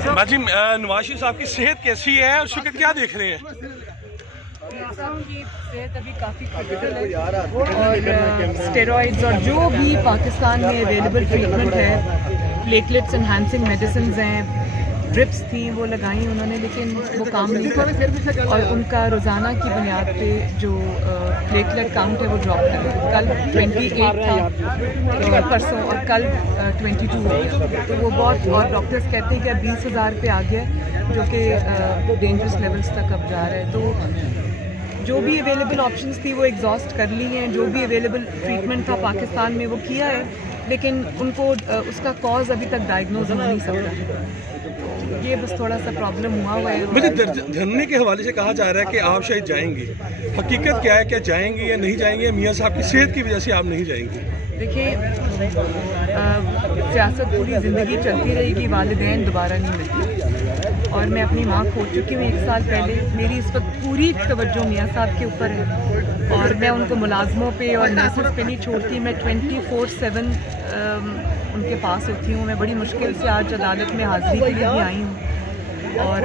बाजी नवाज शरीफ साहब की सेहत कैसी है और शुक्र क्या देख रहे हैं? की सेहत अभी काफ़ी क्रिटिकल है और स्टेरॉइड्स और जो भी पाकिस्तान में अवेलेबल ट्रीटमेंट है, प्लेटलेट्स एनहांसिंग मेडिसिन हैं, ड्रिप्स थी वो लगाई उन्होंने, लेकिन वो काम नहीं कर और उनका रोज़ाना की बुनियाद पे जो प्लेटलेट काउंट है वो ड्रॉप कर रहा है। कल 28 था परसों और कल 22 हो गया, तो वो बहुत, और डॉक्टर्स कहते हैं कि अब 20,000 पे आ गया, जो कि डेंजरस लेवल्स तक अब जा रहा है। तो जो भी अवेलेबल ऑप्शंस थी वो एग्जॉस्ट कर ली हैं, जो भी अवेलेबल ट्रीटमेंट था पाकिस्तान में वो किया है, लेकिन उनको उसका कॉज अभी तक डायग्नोज हो नहीं सकता। ये बस थोड़ा सा प्रॉब्लम हुआ है। मुझे धरने के हवाले से कहा जा रहा है कि आप शायद जाएंगे, हकीकत क्या है, क्या जाएंगे या नहीं जाएंगे? मियाँ साहब की सेहत की वजह से आप नहीं जाएंगे? देखिए, सियासत पूरी ज़िंदगी चलती रहेगी, वालिदैन दोबारा नहीं मिलती, और मैं अपनी माँ खो चुकी हूँ 1 साल पहले। मेरी इस वक्त पूरी तवज्जो मियाँ साहब के ऊपर है और मैं उनको मुलाजमों पे और नर्सेस पे नहीं छोड़ती, मैं 24/7 उनके पास होती हूँ। मैं बड़ी मुश्किल से आज अदालत में हाज़िरी के लिए भी आई हूँ और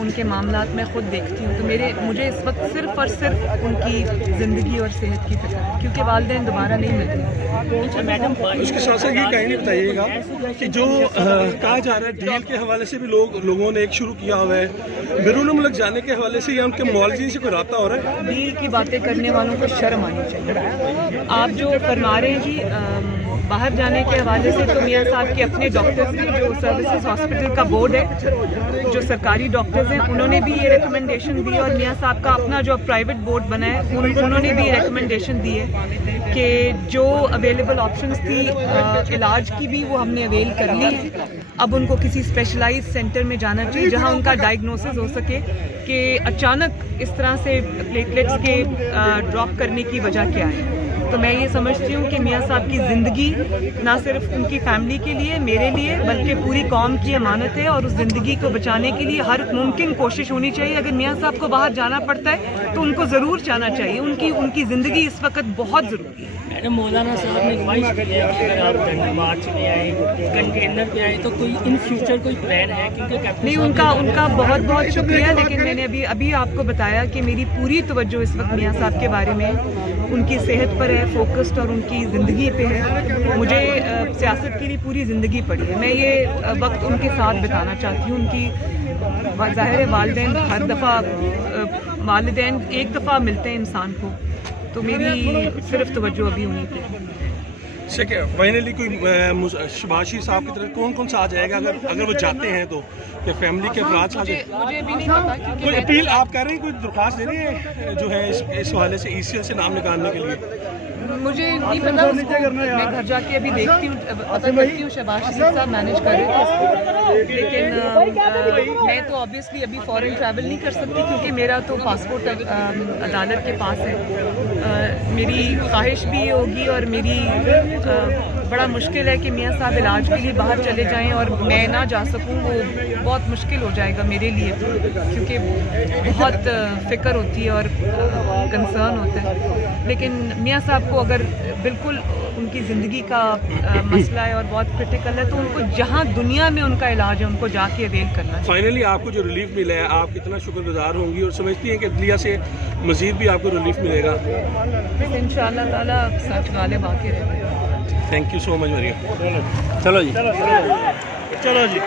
उनके मामलात मैं ख़ुद देखती हूँ। तो मुझे इस वक्त सिर्फ़ और सिर्फ उनकी ज़िंदगी और सेहत की फिक्र है, क्योंकि वालिदैन दोबारा नहीं मिलते। अच्छा मैडम, उसके साथ साथ ये कहीं बताइएगा कि जो कहा जा रहा है डील के हवाले से भी लोगों ने एक शुरू किया हुआ है, बैरून मुल्क जाने के हवाले से या उनके मुआलजीन से कोई राब्ता हो रहा है? डील की बातें करने वालों को शर्म आनी चाहिए। आप जो फरमा रहे हैं जी, बाहर जाने के हवाले से तो मियाँ साहब के अपने डॉक्टर्स भी, जो सर्विसेज हॉस्पिटल का बोर्ड है, जो सरकारी डॉक्टर्स हैं, उन्होंने भी ये रिकमेंडेशन दी, और मियाँ साहब का अपना जो प्राइवेट बोर्ड बना है उन्होंने भी ये रिकमेंडेशन दी है कि जो अवेलेबल ऑप्शंस थी इलाज की भी वो हमने अवेल कर ली है। अब उनको किसी स्पेशलाइज्ड सेंटर में जाना चाहिए जहाँ उनका डायग्नोसिस हो सके कि अचानक इस तरह से प्लेटलेट्स के ड्रॉप करने की वजह क्या है। तो मैं ये समझती हूँ कि मियाँ साहब की ज़िंदगी ना सिर्फ उनकी फैमिली के लिए, मेरे लिए, बल्कि पूरी कौम की अमानत है, और उस ज़िंदगी को बचाने के लिए हर मुमकिन कोशिश होनी चाहिए। अगर मियाँ साहब को बाहर जाना पड़ता है तो उनको ज़रूर जाना चाहिए, उनकी ज़िंदगी इस वक्त बहुत ज़रूरी है। मैडम, मौलाना साहब ने ख्वाहिश की है कि अगर आप धन्यवाद चले आए, कंटेनर पे आए, तो कोई इन फ्यूचर कोई प्लान है? क्योंकि नहीं, उनका बहुत बहुत शुक्रिया, लेकिन मैंने अभी आपको बताया कि मेरी पूरी तवज्जो इस वक्त मियाँ साहब के बारे में, उनकी सेहत पर है फोकस्ड, और उनकी ज़िंदगी पे है। मुझे सियासत के लिए पूरी ज़िंदगी पड़ी है, मैं ये वक्त उनके साथ बिताना चाहती हूँ। उनकी ज़ाहिर है वालिदैन हर दफ़ा, वालिदैन एक दफ़ा मिलते हैं इंसान को, तो मेरी सिर्फ तवज्जो अभी उन्हीं पे। फाइनली कोई शहबाज शरीफ साहब की तरफ कौन सा आ जाएगा अगर वो जाते हैं तो, या फैमिली के अफराद साथ? मुझे भी नहीं पता। कोई अपील आप कर रहे हैं, कोई दरख्वास्त दे रहे हैं जो है इस हवाले से ECL से नाम निकालने के लिए? मुझे नहीं पता, मैं घर जाके अभी देखती हूँ, पता करती हूँ शहबाज शरीफ साहब मैनेज कर रहे थे, लेकिन मैं तो ऑब्वियसली अभी फॉरेन ट्रैवल नहीं कर सकती, क्योंकि मेरा तो पासपोर्ट अदालत के पास है। मेरी ख्वाहिश भी ये होगी, और मेरी बड़ा मुश्किल है कि मियाँ साहब इलाज के लिए बाहर चले जाएं और मैं ना जा सकूं, वो बहुत मुश्किल हो जाएगा मेरे लिए, क्योंकि बहुत फ़िक्र होती है और कंसर्न होता है। लेकिन मियाँ साहब को अगर बिल्कुल उनकी ज़िंदगी का मसला है और बहुत क्रिटिकल है, तो उनको जहाँ दुनिया में उनका इलाज है उनको जाके अवेल करना चाहिए। फाइनली आपको जो रिलीफ मिला है, आप कितना शुक्रगुजार होंगी और समझती हैं कि दिल्ली से मज़ीद भी आपको रिलीफ मिलेगा? इंशाअल्लाह ताला सच गालिब आके रहेगा। Thank you so much Mariam. चलो जी, चलो जी।